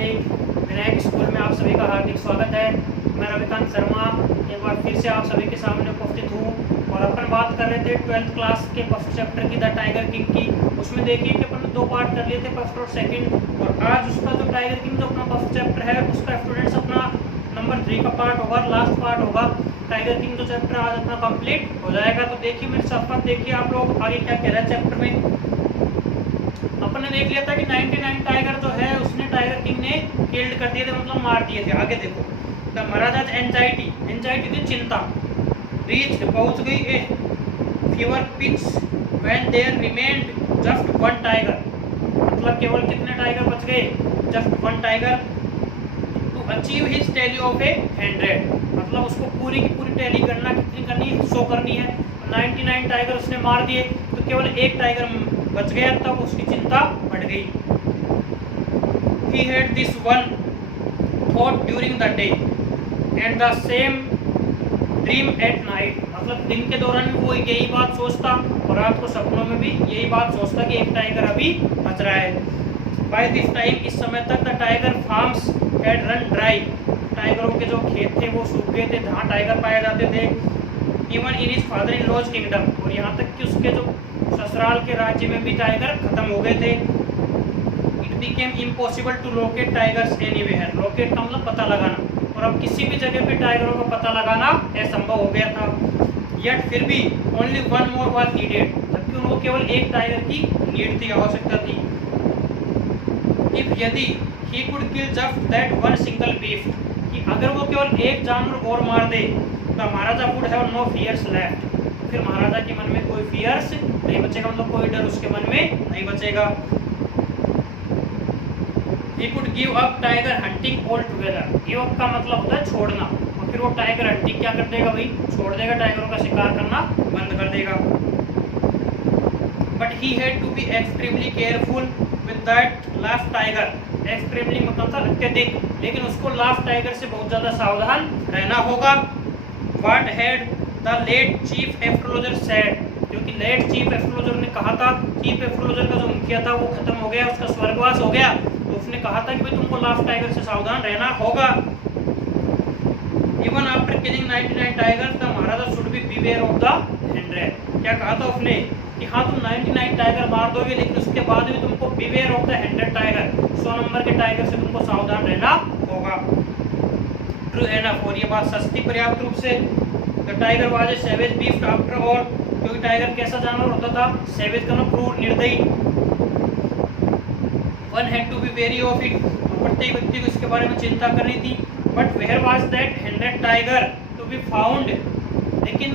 वाले विनायक स्कूल में आप सभी का हार्दिक स्वागत है। मैं रविकांत शर्मा एक बार फिर से आप सभी के सामने उपस्थित हूँ और अपन बात कर रहे थे 12th क्लास के फर्स्ट चैप्टर की द टाइगर किंग की। उसमें देखिए कि अपन ने 2 पार्ट कर लिए थे, फर्स्ट और सेकंड, और आज उसका जो टाइगर किंग जो अपना फर्स्ट चैप्टर है उसका स्टूडेंट्स अपना नंबर 3 का पार्ट होगा, लास्ट पार्ट होगा। टाइगर किंग जो चैप्टर आज अपना कंप्लीट हो जाएगा। तो देखिए मेरे साथ देखिए आप लोग आगे क्या कह रहे हैं चैप्टर में। अपन ने देख लिया था कि 99 टाइगर जो है उसने टाइगर किंग ने किल्ड कर दिए थे, मतलब मार दिए थे। आगे देखो, द महाराजाज एंजाइटी थी चिंता, रीच पहुंच गई a fever pitch when there remained just 1 tiger, मतलब केवल कितने टाइगर बच गए, just 1 tiger, to achieve his tally of 100, मतलब उसको पूरी की पूरी टैली गणना कितनी करनी है, 100 करनी है। 99 टाइगर उसने मार दिए तो केवल 1 टाइगर बच गया, तब उसकी चिंता बढ़ गई। He had this one thought during the day and the same dream at night, मतलब दिन के दौरान भी वो यही बात सोचता और रात को सपनों में भी यही बात सोचता कि 1 टाइगर अभी बच रहा है। By this time, इस समय तक the tiger farms had run dry, टाइगरों के जो खेत थे वो सूख गए थे जहाँ टाइगर पाए जाते थे। Even in his father-in-law's kingdom, और यहाँ तक कि उसके जो ससुराल के राज्य में भी टाइगर खत्म हो गए थे। It became impossible to locate tigers anywhere, locate का मतलब पता लगाना, और अब किसी भी जगह पे टाइगरों का पता लगाना असंभव हो गया था। Yet फिर भी only one more was needed, जबकि उनको केवल 1 टाइगर की नीड थी, आवश्यकता थी। If यदि he could kill just that one single beast, कि अगर वो केवल 1 जानवर और मार दे, तो महाराजा would have no fears left, फिर महाराजा के मन में कोई फियर्स नहीं बचेगा, मतलब कोई डर उसके मन में नहीं बचेगा। He could give up tiger hunting altogether, give up का मतलब होता है छोड़ना, और फिर वो टाइगर हंटिंग क्या कर देगा भाई, छोड़ देगा, टाइगरों का शिकार करना बंद कर देगा। But he had to be extremely careful with that last tiger, extremely मतलब था अत्यधिक, लेकिन उसको लास्ट टाइगर से बहुत ज्यादा सावधान रहना होगा। What had the late chief astrologer said, क्योंकि लेट चीफ एस्ट्रोलॉजर ने कहा था, चीफ एस्ट्रोलॉजर का जो मुखिया था वो खत्म हो गया, उसका स्वर्गवास हो गया, तो उसने कहा था कि भाई तुमको लास्ट टाइगर से सावधान रहना होगा। Even after killing 99 tigers the Maharaja should be beware of the 100, क्या कहा था उसने कि हाँ तुम 99 टाइगर मार दोगे लेकिन उसके बाद भी तुमको beware of the 100 tiger, 100 number के टाइगर से तुमको सावधान रहना होगा। ट्रू एनफ, और ये बात सस्ती पर्याप्त रूप से। The tiger was a savage beast after all, क्योंकि टाइगर कैसा जानवर होता था, सैवेज का, क्रूर, निर्दयी। One had to be wary of it, प्रत्येक व्यक्ति को इसके बारे में चिंता करनी थी। But where was that 100 tiger to be found, लेकिन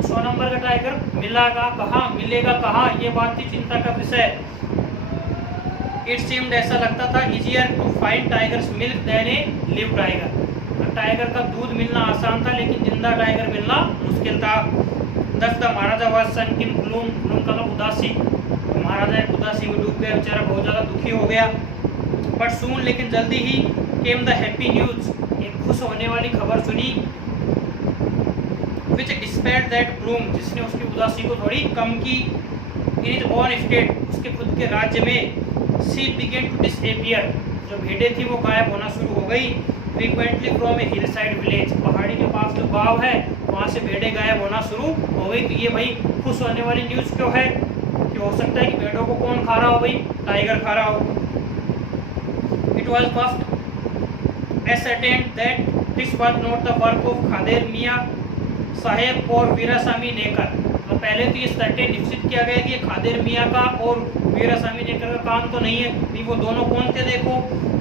100 नंबर का टाइगर मिलेगा कहाँ, ये बात थी चिंता का विषय। इट सीम्ड, ऐसा लगता था, easier to find tiger's milk than a live tiger, tiger का दूध मिलना आसान था लेकिन जिंदा टाइगर मिलना मुश्किल था। दस द महाराजा वाज सनक इन ग्लूम, ग्लूम का मतलब उदासी, तो महाराजा एक उदासी में डूब गया, बेचारा बहुत ज़्यादा दुखी हो गया। बट सून, लेकिन जल्दी ही, केम द हैप्पी न्यूज, एक खुश होने वाली खबर सुनी, विच डिस्पेल्ड दैट ग्लूम, जिसने उसकी उदासी को थोड़ी कम की। इन हिज ओन स्टेट, उसके खुद के राज्य में, सी बिगेन टू डिसअपीयर, जो भेड़ें थी वो गायब होना शुरू हो गई। Frequently from A hill side village, पहाड़ी के पास जो गांव है वहाँ से भेड़ें गायब होना शुरू हो गई। तो ये भाई खुश होने वाली न्यूज़ क्यों है, कि हो सकता है कि भेड़ों को कौन खा रहा हो भाई, टाइगर खा रहा हो। It was first ascertained that this was not the work of Khader Miyan Saheb और वीरास्वामी नेकर, तो पहले तो ये सर्टेन निश्चित किया गया कि ये खादेर मियाँ का और वीरास्वामी नेकर का काम तो नहीं है। वो दोनों कौन थे देखो,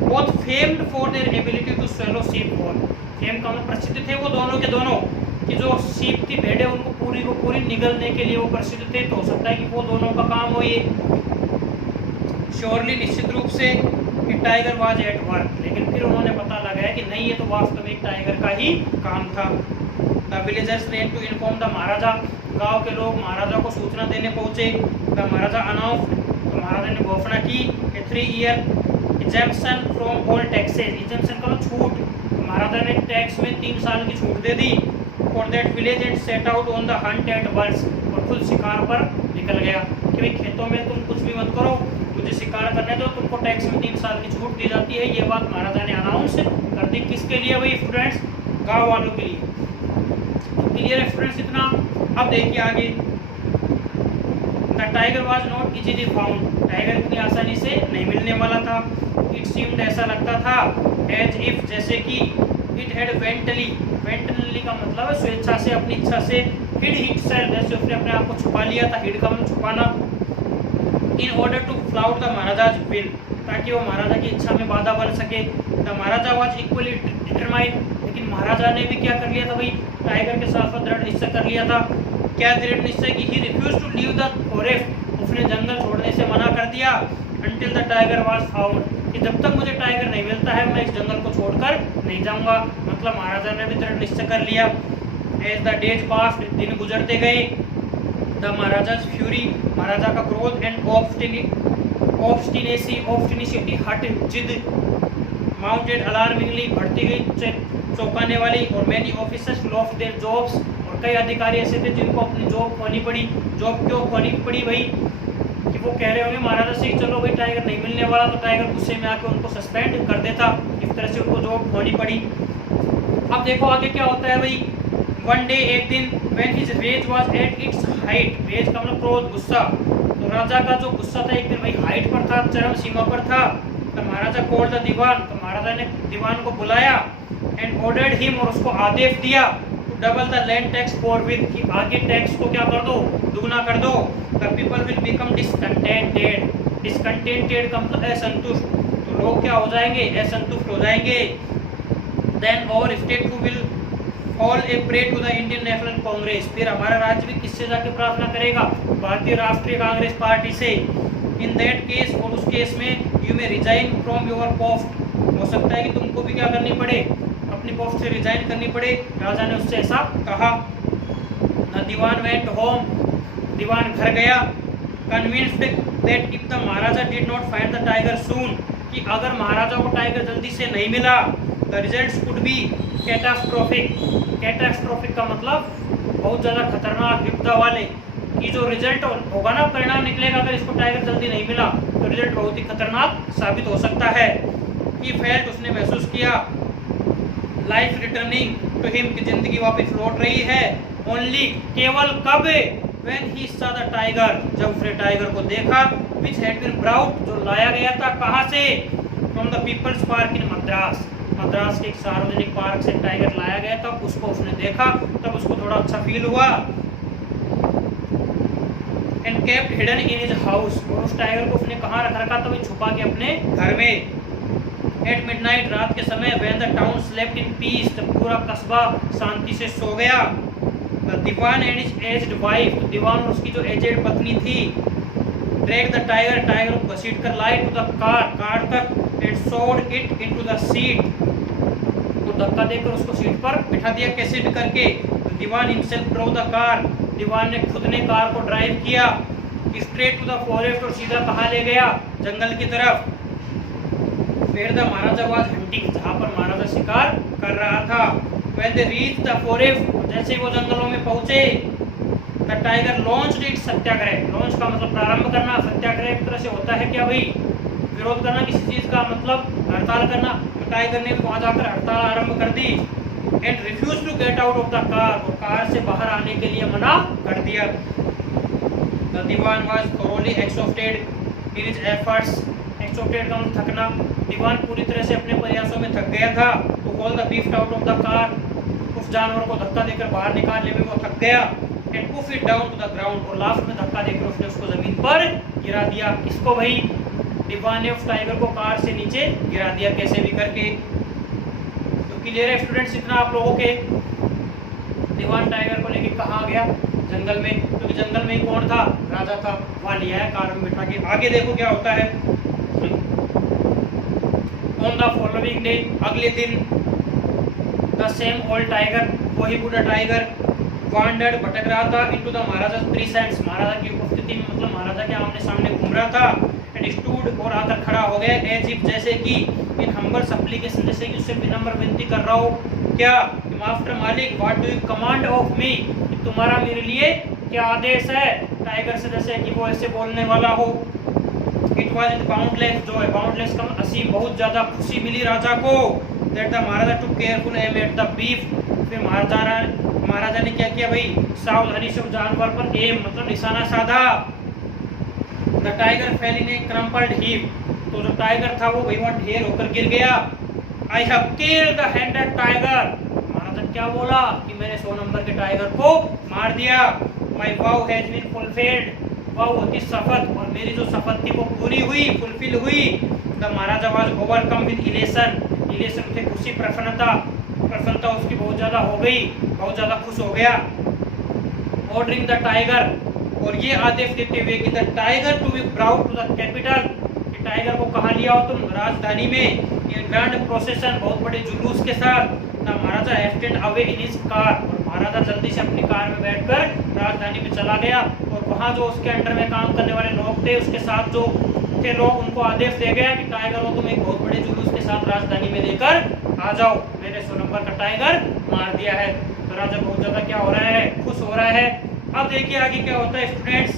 both famed for their ability to swallow sheep whole, fame का मतलब प्रसिद्ध थे वो दोनों के दोनों, कि जो शीप थी, भेड़े, उनको पूरी को पूरी निगलने के लिए वो प्रसिद्ध थे। तो हो सकता है कि वो दोनों का काम हो ये। श्योरली, निश्चित रूप से, कि टाइगर वाज एट वर्क, लेकिन फिर उन्होंने पता लगाया कि नहीं, ये तो वास्तव में एक टाइगर का ही काम था। The villagers ran to inform the maharaja, गांव के लोग महाराजा को सूचना देने पहुंचे। द महाराजा अनाउंस्ड, तो महाराजा ने घोषणा की, 3 year exemption from all taxes, exemption का छूट, तो महाराजा ने टैक्स में 3 साल की छूट दे दी। For that village and set out on the hunt at once, और खुद शिकार पर निकल गया कि भाई खेतों में तुम कुछ भी मत करो, मुझे शिकार करने दो, तुमको टैक्स में 3 साल की छूट दी जाती है। ये बात महाराजा ने अनाउंस कर दी। किसके लिए भाई स्टूडेंट्स? गाँव वालों के लिए। क्लियर है स्टूडेंट्स इतना? अब देखिए आगे, the tiger was not easily found, tiger इतनी आसानी से नहीं मिलने वाला था। इट सीम्ड, ऐसा लगता था, एज इफ, जैसे कि, इट हैड वेंटली, वेंटली का मतलब है स्वेच्छा से, अपनी इच्छा से, हिड हिटसेल्फ, जैसे उसने अपने आप को छुपा लिया था, हिड का मतलब छुपाना, in order to flout the maharaja's will, ताकि वो महाराजा की इच्छा में बाधा बन सके। The maharaja was equally determined, लेकिन महाराजा ने भी क्या कर लिया था भाई? टाइगर के साथ दृढ़ निश्चय कर लिया था। क्या दृढ़ निश्चय की? He refused to leave the forest, उसने जंगल छोड़ने से मना कर दिया। Until the tiger was found, कि जब तक मुझे टाइगर नहीं मिलता है मैं इस जंगल को छोड़कर नहीं जाऊंगा। मतलब महाराजा ने भी दृढ़ निश्चय कर लिया। एज द डेज पास्ड, दिन गुजरते गए, द महाराजाज फ्यूरी, महाराजा का क्रोध, एंड ऑब्स्टिनेसी हट, जिद, माउंटेड अलार्मिंगली, बढ़ती गई, चौंकाने वाली, और many officers lost their jobs, और कई अधिकारी ऐसे थे जिनको अपनी जॉब खोनी पड़ी। जॉब क्यों खोनी पड़ी भाई? कि वो कह रहे होंगे महाराजा से चलो भाई टाइगर नहीं मिलने वाला, तो टाइगर गुस्से में आके उनको सस्पेंड कर देता, इस तरह से उनको जॉब खोनी पड़ी। अब देखो आगे क्या होता है भाई। वन डे, एक दिन, when his rage was at its height, rage का मतलब क्रोध, गुस्सा, तो राजा का जो गुस्सा था एक दिन भाई हाइट पर था, चरम सीमा पर था। तो महाराजा कॉल्ड द दीवान, तो महाराजा ने दीवान को बुलाया, एंड ऑर्डर्ड हिम, और उसको आदेश दिया, to double the land tax forthwith, कि आगे टैक्स को क्या कर दो? दुगना कर दो। The people will become discontented, discontented का मतलब असंतुष्ट, तो लोग क्या हो जाएंगे? असंतुष्ट हो जाएंगे। Then our state who will fall a prey to the Indian National Congress, फिर हमारा राज्य भी किससे जाके प्रार्थना करेगा? भारतीय राष्ट्रीय कांग्रेस पार्टी से। इन दैट केस, और उस केस में, you may resign from your post, हो सकता है कि तुमको भी क्या करनी पड़े? अपनी पोस्ट से रिजाइन करनी पड़े। राजा ने उससे ऐसा कहा। The dewan went home, dewan घर गया, convinced that if the maharaja did not find the tiger soon, कि अगर महाराजा को टाइगर जल्दी से नहीं मिला, the results could be catastrophic, catastrophic का मतलब बहुत ज़्यादा खतरनाक, विपदा वाले, कि जो रिजल्ट होगा ना, परिणाम निकलेगा अगर इसको टाइगर जल्दी नहीं मिला, तो रिजल्ट बहुत ही खतरनाक साबित हो सकता है। ही फेल्ट, उसने महसूस किया, लाइफ रिटर्निंग टू हिम, की जिंदगी वापस लौट रही है। ओनली, केवल कब? When he saw the tiger, जब उसने टाइगर को देखा, विच हैड बीन ब्राउट, जो लाया गया था कहाँ से? From the people's park in Madras, Madras के एक सार्वजनिक पार्क से टाइगर लाया गया था, उसको उसने देखा, तब उसको थोड़ा अच्छा फील हुआ। And kept hidden in his house, और उस टाइगर को उसने कहाँ रख रखा था? वही छुपा के अपने घर में। एट मिडनाइट, रात के समय, when the town slept in peace, जब पूरा कस्बा शांति से सो गया। The dewan and his aged wife, तो दीवान और उसकी जो एजेड पत्नी थी, ड्रैग द टाइगर, टाइगर को घसीट कर लाए टू द कार, कार तक, एंड सोड इट इनटू द सीट, तो धक्का देकर उसको सीट पर बिठा दिया। कैसे करके? दीवान हिमसेल्फ ड्रोव द कार, दीवान ने खुद ने कार को ड्राइव किया, स्ट्रेट टू द फॉरेस्ट, और सीधा कहाँ ले गया? जंगल की तरफ। Where the maharaja was hunting, जहाँ पर महाराजा शिकार कर रहा था। When they reach the forest, जैसे वो जंगलों में पहुंचे, the tiger launched its satyagraha, launch का मतलब प्रारंभ करना, सत्याग्रह एक तरह से होता है क्या भाई? विरोध करना किसी चीज का, मतलब हड़ताल करना। तो टाइगर ने भी वहां जाकर हड़ताल आरंभ कर दी। And refuse to get out of the car, और कार से बाहर आने के लिए मना कर दिया। The dewan was thoroughly exhausted in his efforts, exhausted का मतलब थकना, दीवान पूरी तरह से अपने प्रयासों में थक गया था। तो call the beast out of the car, उस जानवर को धक्का देकर बाहर निकालने में वो थक गया। And push it down to the ground, और लास्ट में धक्का देकर उसने उसको जमीन पर गिरा दिया। किसको भाई? दीवान ने उस टाइगर को कार से नीचे गिरा दिया, कैसे भी करके। तो क्लियर है स्टूडेंट्स इतना आप लोगों के? दीवान टाइगर को लेके कहाँ आ गया? जंगल में, क्योंकि जंगल में ही कौन था? राजा था, वहां लिया है कार में बिठा के। आगे देखो क्या होता है। ऑन द फॉलोइंग डे, अगले दिन, द सेम ओल्ड टाइगर, वही बूढ़ा टाइगर, वांडर्ड, भटक रहा था, इनटू द महाराजा प्रीसेंस, महाराजा की उपस्थिति में, मतलब महाराजा के आमने सामने घूम रहा था। एंड स्टूड, और आकर खड़ा हो गया, एज इफ, जैसे कि, इन हम्बल सप्लीकेशन, जैसे कि उससे विनम्र विनती कर रहा हो। क्या? मास्टर मालिक, what do you command of me, तुम्हारा मेरे लिए क्या आदेश है? टाइगर से जैसे कि वो ऐसे बोलने वाला हो। It was in boundless joy, boundless का असीम बहुत ज्यादा खुशी मिली राजा को। That the maharaja took careful aim at the बीफ, फिर महाराजा ने क्या किया भाई, सावधानी से जानवर पर एम मतलब निशाना साधा। The tiger fail in A crumpled heap, तो जो टाइगर था वो भाई वहां ढेर होकर गिर गया। I have killed the hundredth tiger, maharaja क्या बोला कि मैंने 100 नंबर के टाइगर को मार दिया। My vow has been fulfilled, vow होती शपथ, और मेरी जो शपथ थी वो पूरी हुई, फुलफिल हुई। The maharaja was overcome with elation, elation थे खुशी, प्रसन्नता उसकी बहुत ज्यादा हो गई, बहुत ज्यादा खुश हो गया। ऑर्डरिंग द टाइगर, और ये आदेश देते हुए कि the tiger to be brought to the capital, कि टाइगर को कहाँ लिया हो तुम, राजधानी में, इन ग्रैंड प्रोसेशन बहुत बड़े जुलूस के साथ। The maharaja hasted away in his car, और महाराजा जल्दी से अपनी कार में बैठकर राजधानी में चला गया। और वहाँ जो उसके अंडर में काम करने वाले लोग थे, उसके साथ जो थे लोग, उनको आदेश दे गया कि टाइगर को तुम एक बहुत बड़े जुलूस के साथ राजधानी में लेकर आ जाओ, मैंने 100 नंबर का टाइगर मार दिया है। तो राजा बहुत ज्यादा क्या हो रहा है, खुश हो रहा है। अब देखिए आगे क्या होता है students.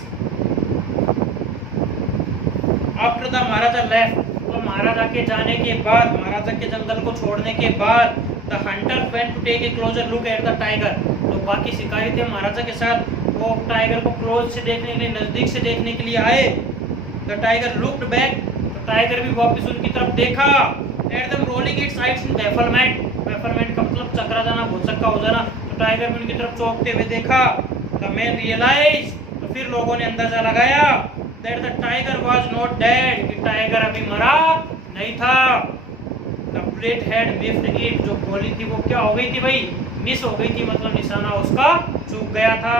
After the Maharaja left, तो महाराजा के जाने के बाद, महाराजा के जंगल को छोड़ने के बाद, the hunter went to take a closer look at the tiger, तो बाकी शिकारी थे महाराजा के साथ, वो टाइगर को क्लोज से देखने के लिए, नजदीक से देखने के लिए आए। द टाइगर लुक्ड बैक, तो टाइगर भी वापस उनकी तरफ देखा। At them rolling its eyes in bafflement, bafflement का मतलब चकरा जाना, भौचक्का हो जाना, तो टाइगर भी उनकी तरफ चौंकते हुए देखा। द मैन रियलाइज, तो फिर लोगों ने अंदाजा लगाया that the tiger was not dead, कि टाइगर अभी मरा नहीं था। The bullet had missed it, जो गोली थी वो क्या हो गई थी भाई, मिस हो गई थी, मतलब निशाना उसका चूक गया था।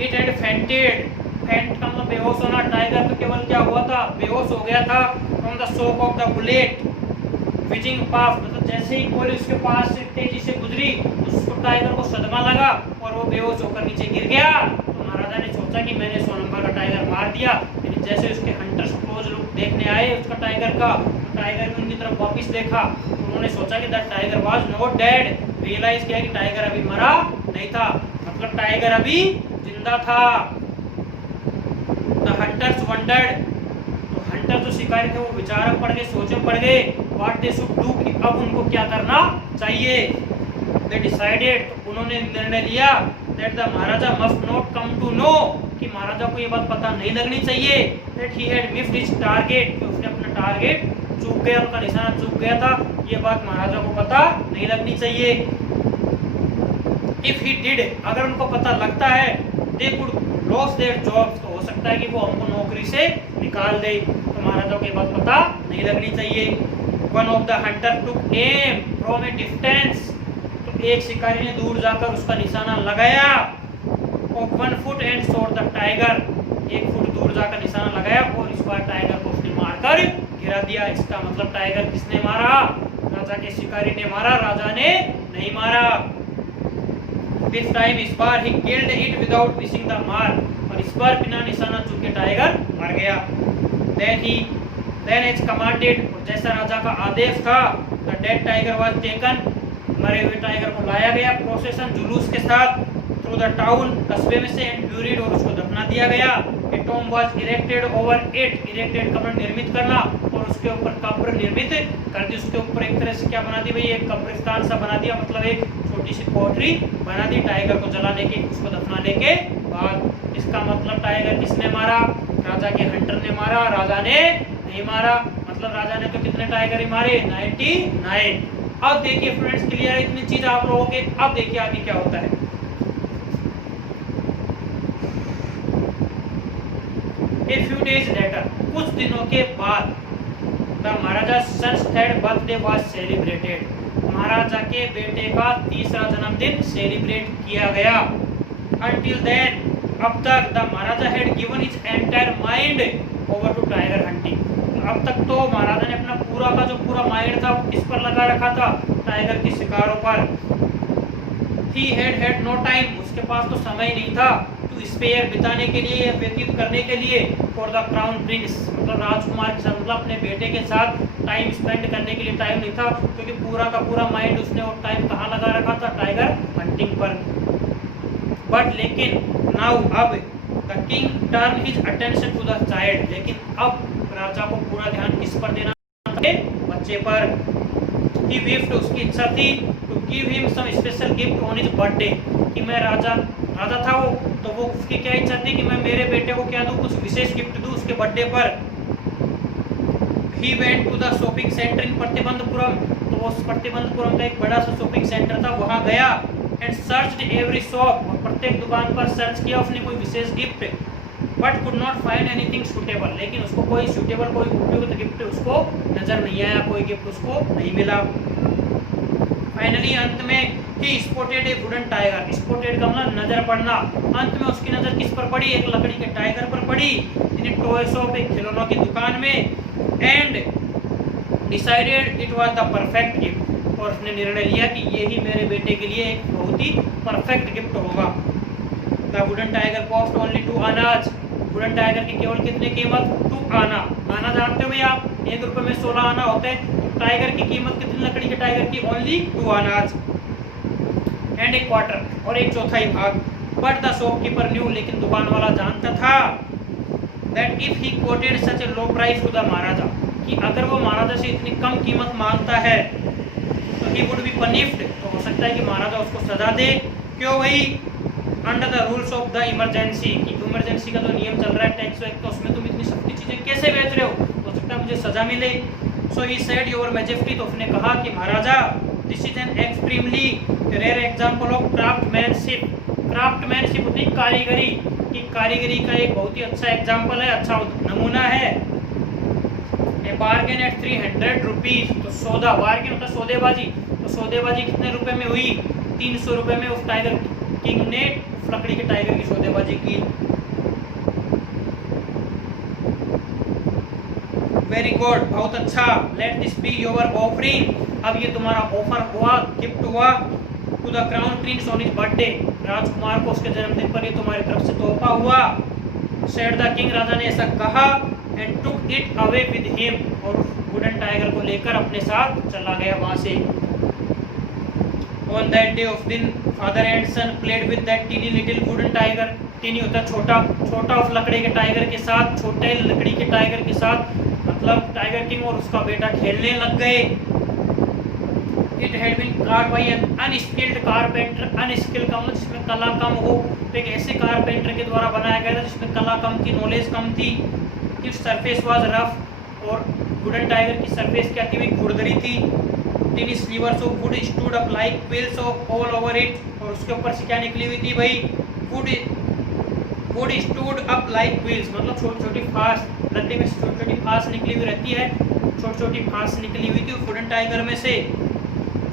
इट हैड फेंटेड, फेंट का मतलब बेहोश होना, टाइगर तो केवल क्या हुआ था, बेहोश हो गया था। From the shock of the bullet whizzing past, मतलब जैसे ही गोली उसके पास से तेजी से गुजरी, उसको टाइगर को सदमा लगा और वो बेहोश होकर नीचे गिर गया। तो महाराजा ने सोचा कि मैंने 100 नंबर का टाइगर मार दिया। लेकिन जैसे उसके हंटर्स क्लोज लुक देखने आए उसका टाइगर का, तो टाइगर भी उनकी तरफ वापस देखा, तो उन्होंने सोचा कि that tiger was not dead, realise किया कि टाइगर अभी मरा नहीं था, मतलब टाइगर अभी जिंदा था। द हंटर्स वंडर्ड, तो हंटर जो शिकारी थे वो विचार में पड़ गए, सोचे में पड़ गए, व्हाट दे शुड डू, कि अब उनको क्या करना चाहिए। दे डिसाइडेड, तो उन्होंने निर्णय लिया that the maharaja must not come to know, कि महाराजा को ये बात पता नहीं लगनी चाहिए that he had missed his target, कि उसने अपना टारगेट चूक गया, उनका निशाना चूक गया था, ये बात महाराजा को पता नहीं लगनी चाहिए। इफ ही डिड, अगर उनको पता लगता है, they could loss their jobs, तो हो सकता है कि वो हमको नौकरी से निकाल दे, तो महाराजा को ये बात पता नहीं लगनी चाहिए। One of the Hunter took am from A distance, तो एक शिकारी ने दूर जाकर उसका निशाना लगाया। Of 1 foot and shot the tiger, 1 foot दूर जाकर निशाना लगाया और इस बार टाइगर को उसने मारकर गिरा दिया। इसका मतलब टाइगर किसने मारा, राजा के शिकारी ने मारा, राजा ने नहीं मारा। दिस टाइम, इस बार he killed it without missing the mark, और इस बार बिना निशाना चूके टाइगर मर गया। देन एज कमांडेड, जैसा राजा का आदेश था, the dead tiger was taken, मरे हुए टाइगर को लाया गया प्रोसेशन जुलूस के साथ थ्रू द टाउन, कस्बे में से, एंड ब्यूरिड, और उसको दफना दिया गया। A tomb was erected over it, erected कब्र निर्मित करना, और उसके ऊपर कब्र निर्मित कर दी, उसके ऊपर एक तरह से क्या बना दी भाई, एक कब्रिस्तान सा बना दिया, मतलब एक छोटी सी कोठरी बना दी टाइगर को जलाने की, उसको दफनाने के बाद। इसका मतलब टाइगर किसने मारा, राजा के हंटर ने मारा, राजा ने नहीं मारा, मतलब राजा ने तो कितने टाइगर ही मारे, 99। अब देखिए फ्रेंड्स, क्लियर है इतनी चीज आप लोगों के। अब देखिए आगे क्या होता है। A few days later, कुछ दिनों के बाद, the maharaja sons third birthday was celebrated, maharaja के बेटे का तीसरा जन्मदिन सेलिब्रेट किया गया। Until then, अब तक the maharaja had given his entire mind over to tiger hunting, अब तक तो महाराजा ने अपना पूरा का जो पूरा माइंड था वो किस पर लगा रखा था, टाइगर की शिकारों पर। He had no time, उसके पास तो समय नहीं था, टू स्पेयर, बिताने के लिए, व्यतीत करने के लिए, फॉर द क्राउन प्रिंस, मतलब राजकुमार के साथ, मतलब अपने बेटे के साथ टाइम स्पेंड करने के लिए टाइम नहीं था, क्योंकि पूरा का पूरा माइंड उसने वो टाइम कहाँ लगा रखा था, टाइगर हंटिंग पर। बट लेकिन नाउ, अब the king turn his attention to the child, लेकिन अब राजा को पूरा ध्यान किस पर देना था? बच्चे पर। ही विश्ड, उसकी इच्छा थी to give him some special gift on his birthday, कि मैं राजा था वो, तो वो उसकी क्या इच्छा थी कि मैं मेरे बेटे को क्या दूं, कुछ विशेष गिफ्ट दूं उसके बर्थडे पर। He went to the shopping center in Pratibandapuram, तो उस प्रतिबंधपुरम का एक बड़ा सा शॉपिंग सेंटर था, वहां गया। एंड सर्च्ड एवरी शॉप, प्रत्येक दुकान पर सर्च किया उसने कोई विशेष gift, but could not find anything suitable, लेकिन उसको कोई सूटेबल, कोई उपयुक्त गिफ्ट उसको नजर नहीं आया, कोई गिफ्ट उसको नहीं मिला। फाइनली अंत में he spotted a wooden tiger, spotted का मतलब नजर पड़ना, अंत में उसकी नजर किस पर पड़ी? एक लकड़ी के टाइगर पर पड़ी, इन टॉय शॉप, एक खिलौनों की दुकान में। And decided it was the perfect gift, और उसने निर्णय लिया कि ये ही मेरे बेटे के लिए एक बहुत ही परफेक्ट गिफ्ट होगा। The wooden tiger cost only 2 आनाज, वुडन टाइगर की केवल कितनी कीमत? 2 आना। आना जानते हो भाई आप, 1 रुपए में 16 आना होते हैं। तो टाइगर की कीमत कितनी लकड़ी के टाइगर की? ओनली 2 आनाज एंड ए क्वार्टर, और 1/4 भाग। बट द शॉपकीपर न्यू, लेकिन दुकान वाला जानता था that if he quoted such a low price to the महाराजा, कि अगर वो महाराजा से इतनी कम कीमत मांगता है तो he would be punished, तो हो सकता है कि महाराजा उसको सजा दे। क्यों भाई? Under the rules of the emergency, कि इमरजेंसी का जो नियम चल रहा है टैक्स वैक्स का, उसमें तुम इतनी सस्ती चीजें कैसे बेच रहे हो सकता है मुझे सजा मिले। So he said your majesty, तो उसने कहा कि maharaja this is an extremely rare example of craftsmanship, craftsmanship होती कारीगरी, कि कारीगरी का एक बहुत ही अच्छा एग्जाम्पल है, अच्छा नमूना है। ए बार्गेन एट 300 रुपीज, तो सौदा, बार्गेन होता सौदेबाजी, तो सौदेबाजी कितने रुपए में हुई? 300 रुपए में उस टाइगर किंग ने उस लकड़ी के टाइगर की सौदेबाजी की। वेरी गुड, बहुत अच्छा। Let this be your offering, अब ये तुम्हारा ऑफर हुआ, गिफ्ट हुआ to the crown prince on his birthday, राजकुमार को उसके जन्मदिन पर ये तुम्हारी तरफ से तोहफा हुआ। सेड द किंग, राजा ने ऐसा कहा। And took it away with him, और वुडन टाइगर को लेकर अपने साथ चला गया वहां से। ऑन दैट डे ऑफ दिन father and son played with that teeny little wooden tiger, teeny होता छोटा, छोटा उस लकड़ी के टाइगर के साथ, छोटे लकड़ी के टाइगर के साथ, मतलब टाइगर किंग और उसका बेटा खेलने लग गए। It had been carved by an unskilled carpenter, unskilled का मतलब जिसमें कला कम हो, तो एक ऐसे कारपेंटर के द्वारा बनाया गया था जिसमें कला कम थी, नॉलेज कम थी। Its surface was rough, और वुडन टाइगर की सरफेस क्या थी? खुरदरी थी। Tiny slivers of wood stood up like quills all over it, और उसके ऊपर से क्या निकली हुई थी भाई? wood stood up like quills, मतलब छोटी छोटी फांस, लकड़ी में छोटी छोटी फांस निकली हुई रहती है, छोटी छोटी फांस निकली हुई थी वुडन टाइगर में से।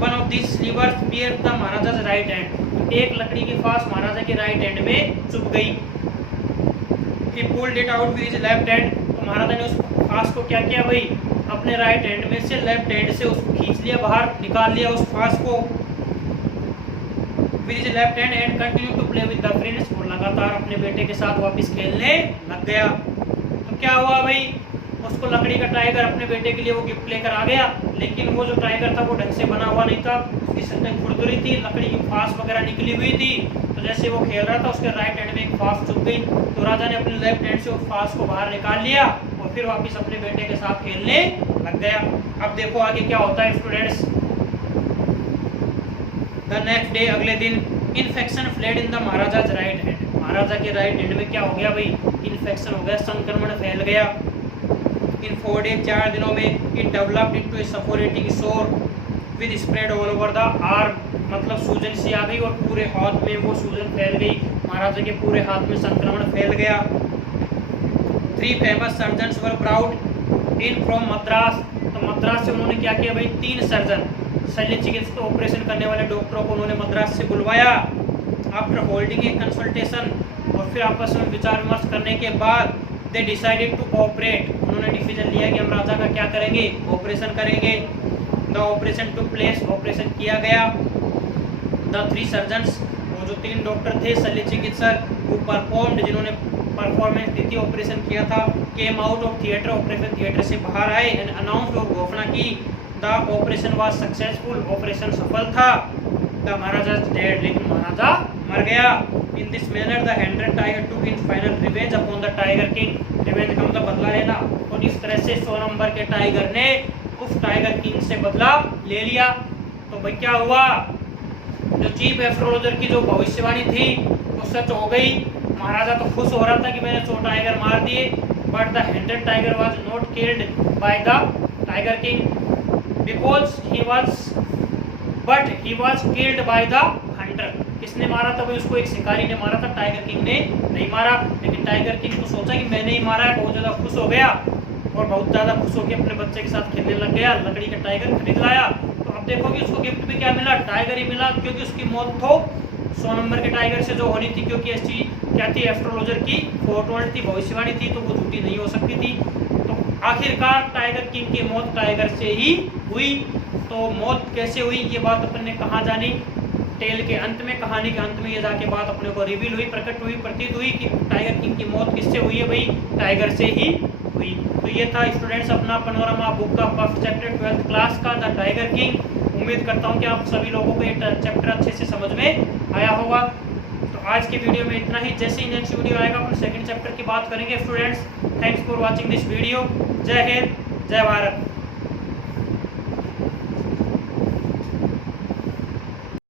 One of these slivers pierced the महाराजा's right hand, एक लकड़ी की फांस महाराजा के राइट हैंड में चुभ गई। He pulled it out with his left hand, तो महाराजा ने उस फांस को क्या किया भाई? अपने राइट हैंड में से लेफ्ट हैंड से उसको खींच लिया, बाहर निकाल लिया उस फांस को। With his left hand and continued to play with the friends, और लगातार अपने बेटे के साथ वापस खेलने लग गया। तो क्या हुआ भाई? उसको लकड़ी का टाइगर अपने बेटे के लिए वो गिफ्ट लेकर आ गया, लेकिन वो जो टाइगर था वो ढंग से बना हुआ नहीं था, उसकी सतह खुरदुरी थी, लकड़ी की फांस वगैरह निकली हुई थी। तो जैसे वो खेल रहा था उसके राइट हैंड में एक फांस चुभ गई, तो राजा ने अपने लेफ्ट हैंड से उस फांस को बाहर निकाल लिया और फिर वापस अपने बेटे के साथ खेलने लग गया। अब देखो आगे क्या होता है स्टूडेंट्स। द नेक्स्ट डे, अगले दिन, infection flared in the maharaja's right hand, maharaja के राइट हैंड में क्या हो गया भाई? इन्फेक्शन हो गया, संक्रमण फैल गया। इन 4 days, 4 दिनों में, it developed into a suffocating sore with spread all over the arm, मतलब सूजन सी आ गई और पूरे हाथ में वो सूजन फैल गई, महाराजा के पूरे हाथ में संक्रमण फैल गया। 3 famous surgeons were brought in from Madras, तो मद्रास से उन्होंने क्या किया भाई? 3 सर्जन, शल्य चिकित्सक ऑपरेशन करने वाले डॉक्टरों को उन्होंने मद्रास से बुलवाया। आफ्टर होल्डिंग ए कंसल्टेशन, और फिर आपस में विचार विमर्श करने के बाद दे डिसाइडेड टू ऑपरेट, उन्होंने डिसीजन लिया कि हम राजा का क्या करेंगे? ऑपरेशन करेंगे। The operation took place, operation किया गया। द 3 सर्जन्स, वो जो 3 डॉक्टर थे शल्य चिकित्सक, वो परफॉर्म्ड, जिन्होंने परफॉर्मेंस दी थी, ऑपरेशन किया था, came out of theatre, operation theatre से बाहर आए एंड अनाउंस्ड, और घोषणा की, the operation was successful, operation सफल था। द महाराजा डेड, लेकिन महाराजा मर गया। In this manner the hundredth tiger took इन final revenge upon the tiger king. Revenge का मतलब बदला लेना। और इस तरह से 100 नंबर के टाइगर ने उस टाइगर किंग से बदला ले लिया। तो भाई क्या हुआ, जो चीफ एस्ट्रोलॉजर की जो भविष्यवाणी थी वो सच हो गई। महाराजा तो खुश हो रहा था कि मैंने 100 टाइगर मार दिए, but the 100 tiger was not killed by the tiger king because he was killed by the Hunter. किसने मारा था भाई उसको? एक शिकारी ने मारा था, टाइगर किंग ने नहीं मारा। लेकिन टाइगर किंग को सोचा कि मैंने ही मारा है, बहुत ज्यादा खुश हो गया और बहुत ज्यादा खुश होकर अपने बच्चे के साथ खेलने लग गया। लकड़ी का टाइगर खरीद लाया। तो अब देखो कि उसको गिफ्ट में क्या मिला, टाइगर ही मिला, क्योंकि उसकी मौत तो 100 नंबर के टाइगर से जो होनी थी, क्योंकि ऐसी क्या थी, एस्ट्रोलॉजर की फोरटोल्ड थी, भविष्यवाणी थी, तो वो झूठी नहीं हो सकती थी। तो आखिरकार टाइगर किंग की मौत टाइगर से ही हुई। तो मौत कैसे हुई ये बात अपन ने कहाँ जानी, टेल के अंत में, कहानी के अंत में ये जाके बात अपने को रिवील हुई, प्रकट हुई, प्रतीत हुई कि टाइगर किंग की मौत किससे हुई है भाई, टाइगर से ही हुई। तो ये था स्टूडेंट्स अपना पैनोरामा बुक का फर्स्ट चैप्टर 12th क्लास का द टाइगर किंग। उम्मीद करता हूँ कि आप सभी लोगों को ये चैप्टर अच्छे से समझ में आया होगा। तो आज की वीडियो में इतना ही। जैसे ही नेक्स्ट वीडियो आएगा अपन सेकंड चैप्टर की बात करेंगे students. Thanks for watching this video. जय हिंद, जय भारत।